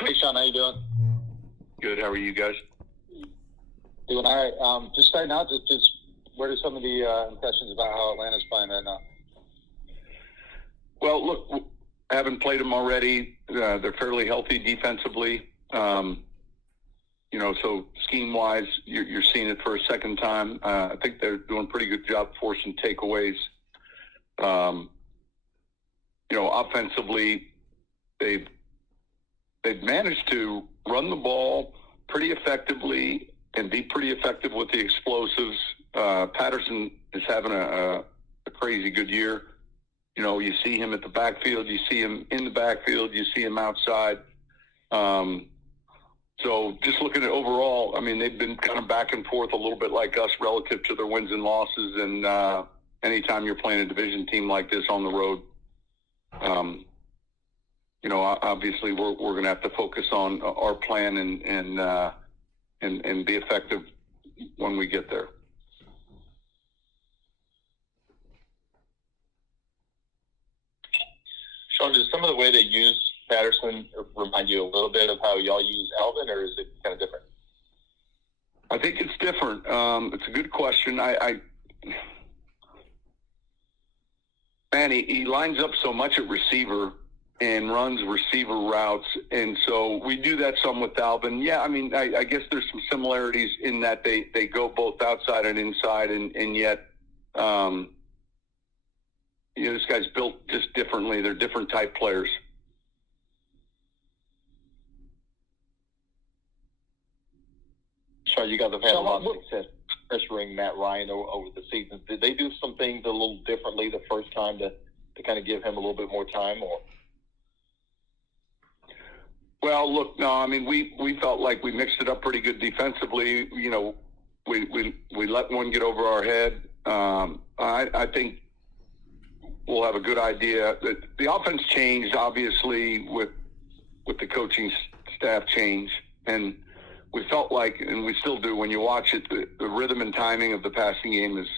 Hey, Sean, how you doing? Good. How are you guys? Doing all right. Just starting out, just what are some of the impressions about how Atlanta's playing right now? Well, look, I haven't played them already. They're fairly healthy defensively. So scheme-wise, you're seeing it for a second time. I think they're doing a pretty good job forcing takeaways. Offensively, they've managed to run the ball pretty effectively and be pretty effective with the explosives. Patterson is having a crazy good year. You see him at the backfield, you see him in the backfield, you see him outside. So just looking at overall, I mean, they've been kind of back and forth a little bit like us relative to their wins and losses. And anytime you're playing a division team like this on the road, obviously we're going to have to focus on our plan and be effective when we get there. Sean, does some of the way they use Patterson remind you a little bit of how y'all use Alvin, or is it kind of different? I think it's different. It's a good question. He lines up so much at receiver and runs receiver routes, and so we do that some with Alvin. Yeah, I mean, I guess there's some similarities in that they go both outside and inside, and yet, this guy's built just differently. They're different type players. Sean, you guys have had a lot of success pressuring Matt Ryan over the season. Did they do some things a little differently the first time to kind of give him a little bit more time? Or? Well, look, no, I mean, we felt like we mixed it up pretty good defensively. We let one get over our head. I think we'll have a good idea. The offense changed, obviously, with the coaching staff change. And we felt like, and we still do, when you watch it, the rhythm and timing of the passing game is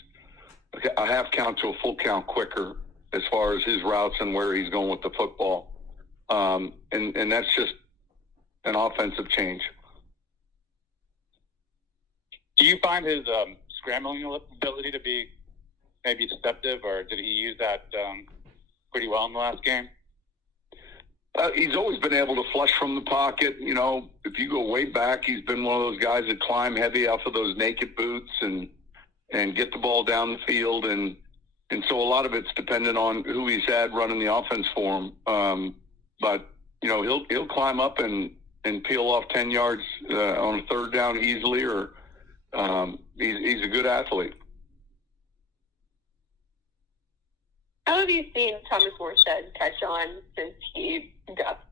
a half count to a full count quicker as far as his routes and where he's going with the football. And that's just an offensive change. Do you find his scrambling ability to be maybe deceptive, or did he use that pretty well in the last game? He's always been able to flush from the pocket. If you go way back, he's been one of those guys that climb heavy off of those naked boots and get the ball down the field. And so a lot of it's dependent on who he's had running the offense for him. But he'll climb up and peel off 10 yards on a third down easily, or he's a good athlete. How have you seen Thomas Morstead catch on since he got?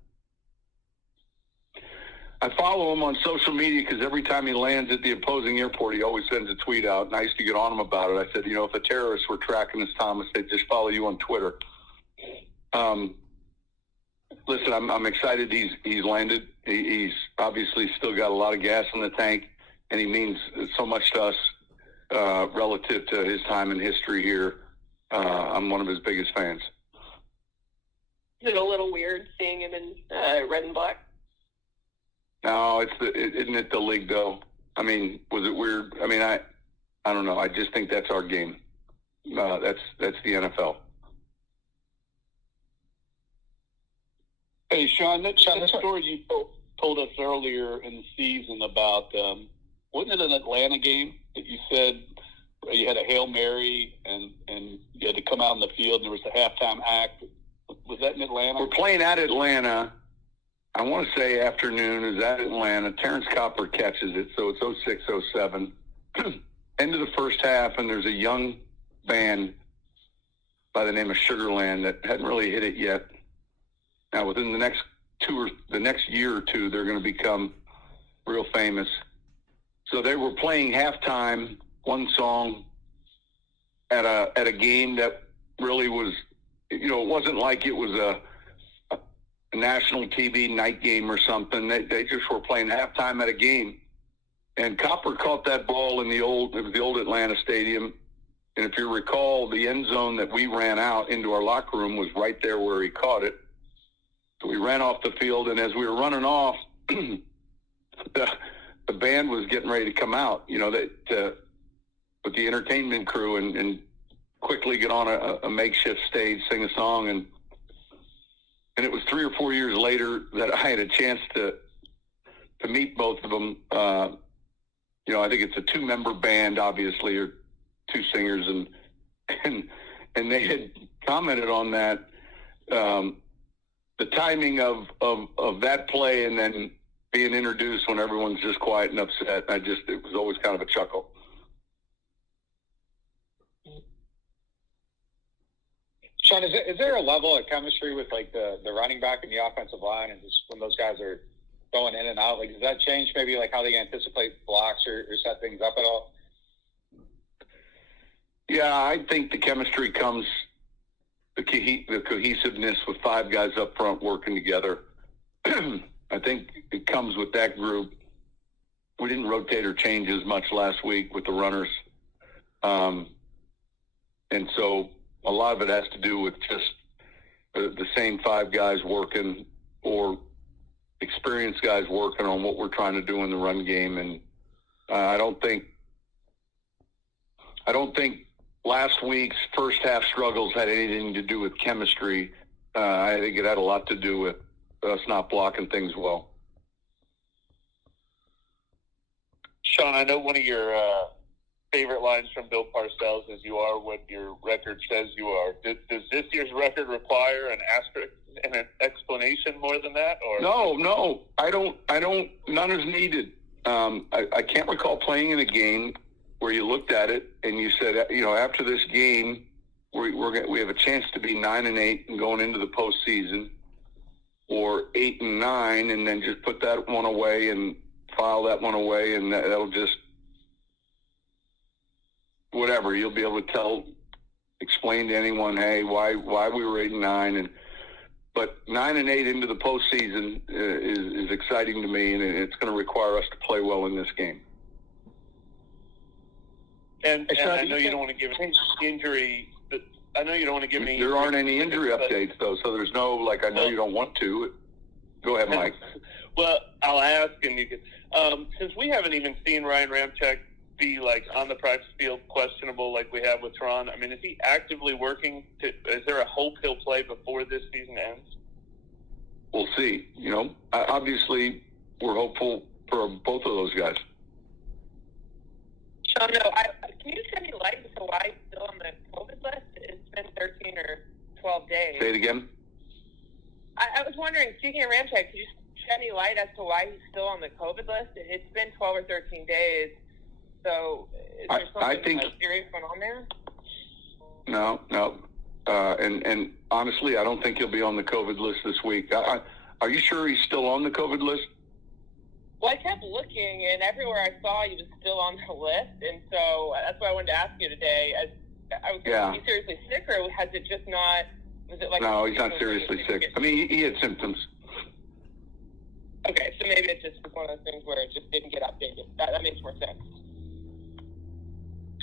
I follow him on social media because every time he lands at the opposing airport, he always sends a tweet out, and I used to get on him about it. I said, if the terrorists were tracking this, Thomas, they'd just follow you on Twitter. Listen, I'm excited he's landed. He's obviously still got a lot of gas in the tank, and he means so much to us relative to his time in history here. I'm one of his biggest fans. Is it a little weird seeing him in red and black? No, isn't it the league though? I mean, was it weird? I mean, I don't know. I just think that's our game. That's the NFL. Hey, Sean, that story you told us earlier in the season about, wasn't it an Atlanta game that you said you had a Hail Mary and you had to come out on the field and there was a halftime act? Was that in Atlanta? We're playing at Atlanta. I want to say afternoon is at Atlanta. Terrence Copper catches it, so it's 06-07. End of the first half, and there's a young band by the name of Sugarland that hadn't really hit it yet. Now, within the next year or two, they're going to become real famous. So they were playing halftime, one song at a game that really was, it wasn't like it was a national TV night game or something. They just were playing halftime at a game. And Copper caught that ball in the old Atlanta Stadium. And if you recall, the end zone that we ran out into our locker room was right there where he caught it. So we ran off the field, and as we were running off, the band was getting ready to come out, with the entertainment crew and quickly get on a makeshift stage, sing a song. And it was 3 or 4 years later that I had a chance to meet both of them. I think it's a 2-member band, obviously, or 2 singers, and they had commented on that, the timing of that play and then being introduced when everyone's just quiet and upset. It was always kind of a chuckle. Sean, is there a level of chemistry with like the running back and the offensive line, and just when those guys are going in and out, like does that change maybe like how they anticipate blocks or set things up at all? Yeah, I think the chemistry comes, the cohesiveness with 5 guys up front working together. I think it comes with that group. We didn't rotate or change as much last week with the runners. And so a lot of it has to do with just the same 5 guys working, or experienced guys working on what we're trying to do in the run game. And I don't think last week's first half struggles had anything to do with chemistry. I think it had a lot to do with us not blocking things well. Sean, I know one of your favorite lines from Bill Parcells is "You are what your record says you are." Does this year's record require an asterisk and an explanation more than that? Or No, I don't. None is needed. I can't recall playing in a game where you looked at it and you said, after this game, we have a chance to be 9-8 and going into the postseason, or 8-9, and then just put that one away and file that one away, and that'll just whatever. You'll be able to explain to anyone, hey, why we were 8-9, but 9-8 into the postseason is exciting to me, and it's going to require us to play well in this game. And I know you don't want to give any injury. I know you don't want to give any. There aren't any injury updates though, so there's no I know you don't want to. Go ahead, Mike. Well, I'll ask, and you can. Since we haven't even seen Ryan Ramczyk be like on the practice field questionable like we have with Tron, I mean, is he actively working? Is there a hope he'll play before this season ends? We'll see. Obviously, we're hopeful for both of those guys. Sean, can you shed any light into why he's still on the COVID list? It's been 13 or 12 days. Say it again. I was wondering, speaking of Ramczyk, could you shed any light as to why he's still on the COVID list? It's been 12 or 13 days. So is there something serious going on there? No. And honestly, I don't think he'll be on the COVID list this week. Are you sure he's still on the COVID list? Well, I kept looking, and everywhere I saw he was still on the list, and so that's why I wanted to ask you today. I was going to be seriously sick, or has it just not? Was it like? No, he's not seriously sick. I mean, he had symptoms. Okay, so maybe it's just one of those things where it just didn't get updated. That makes more sense.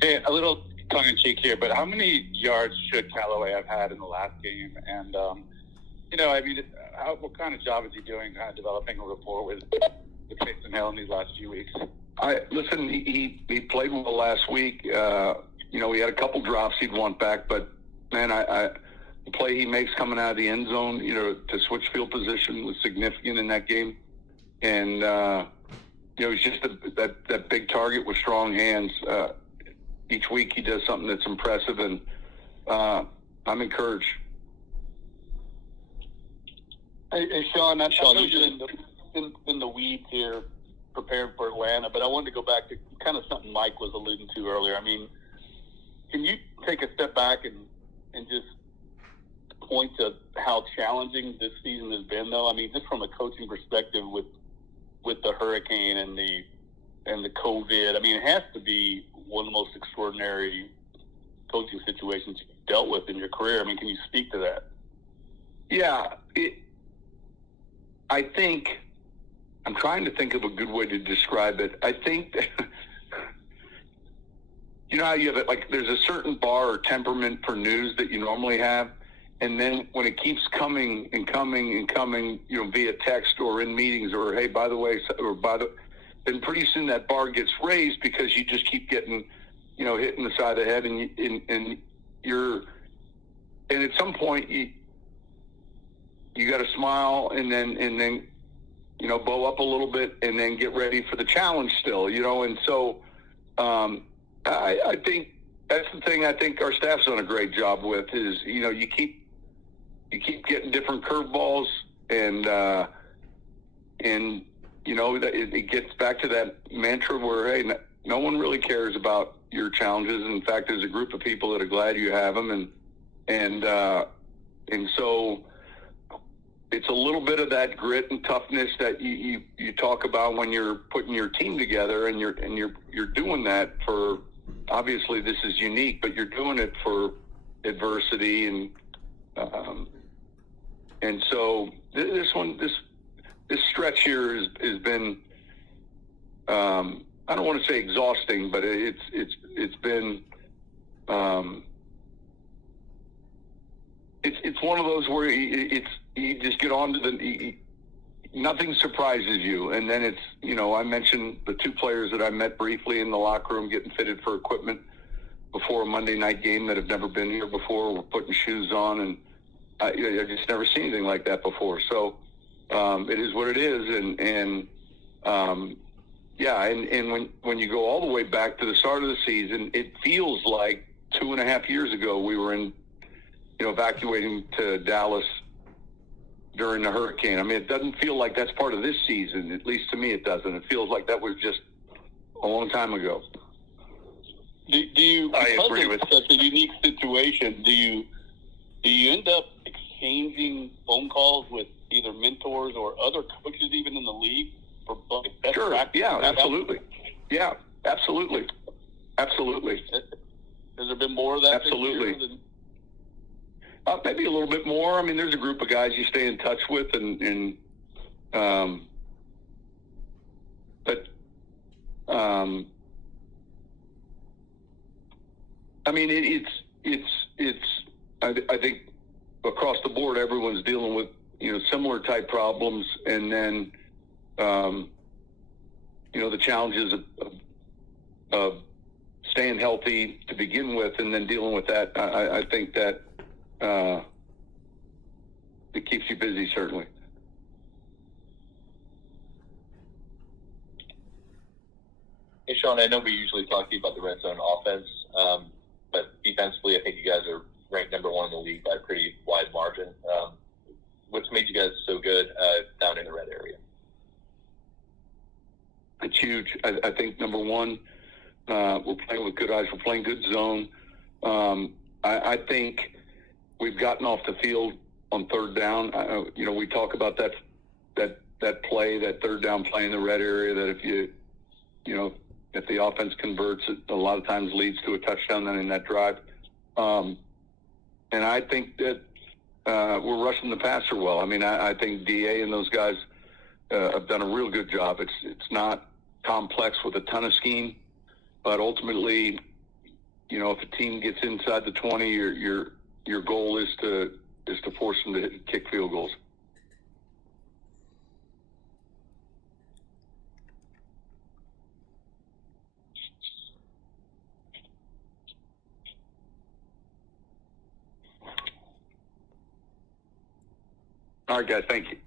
Hey, a little tongue-in-cheek here, but how many yards should Callaway have had in the last game? And what kind of job is he doing, kind of developing a rapport with Taysom Hill in these last few weeks? Listen, he played well last week. He had a couple drops he'd want back, but man, the play he makes coming out of the end zone, to switch field position was significant in that game. And he's just that big target with strong hands. Each week he does something that's impressive, and I'm encouraged. Hey Sean, I know you're in the weeds here, prepared for Atlanta, but I wanted to go back to kind of something Mike was alluding to earlier. I mean, can you take a step back and just point to how challenging this season has been, though? I mean, just from a coaching perspective with the hurricane and the COVID, I mean, it has to be one of the most extraordinary coaching situations you've dealt with in your career. I mean, can you speak to that? Yeah, I think I'm trying to think of a good way to describe it. I think that, how you have it, like there's a certain bar or temperament for news that you normally have, And then when it keeps coming and coming and coming, via text or in meetings or, hey, by the way, then pretty soon that bar gets raised because you just keep getting, hitting the side of the head, and at some point you got to smile and then bow up a little bit and then get ready for the challenge still, and so I think that's the thing I think our staff's done a great job with is, you keep getting different curveballs and it gets back to that mantra where, hey, no one really cares about your challenges. In fact, there's a group of people that are glad you have them. And so it's a little bit of that grit and toughness that you talk about when you're putting your team together, and you're doing that for, obviously this is unique, but you're doing it for adversity, and so this stretch here has been, I don't want to say exhausting, but it's been it's one of those where you just get on to nothing surprises you. And then it's, I mentioned the two players that I met briefly in the locker room getting fitted for equipment before a Monday night game that have never been here before. We're putting shoes on, and I just never seen anything like that before. So it is what it is. And when you go all the way back to the start of the season, it feels like 2.5 years ago we were in, evacuating to Dallas during the hurricane. I mean, it doesn't feel like that's part of this season. At least to me, it doesn't. It feels like that was just a long time ago. Do you? I agree with such a unique situation. Do you end up exchanging phone calls with either mentors or other coaches, even in the league, for best Sure. practice? Yeah, absolutely. Yeah, absolutely. Absolutely. Has there been more of that? Absolutely. Maybe a little bit more. I mean, there's a group of guys you stay in touch with, but I mean, I think across the board, everyone's dealing with, similar type problems. And then, the challenges of staying healthy to begin with, and then dealing with that. I think that, it keeps you busy, certainly. Hey, Sean, I know we usually talk to you about the red zone offense, but defensively, I think you guys are ranked number one in the league by a pretty wide margin. What's made you guys so good down in the red area? It's huge. I think, number one, we're playing with good eyes. We're playing good zone. I think we've gotten off the field on third down. We talk about that play, that third down play in the red area, that if the offense converts, it a lot of times leads to a touchdown then in that drive. And I think that we're rushing the passer well. I mean, I think DA and those guys have done a real good job. It's not complex with a ton of scheme, but ultimately, if a team gets inside the 20, your goal is to force them to kick field goals. All right, guys. Thank you.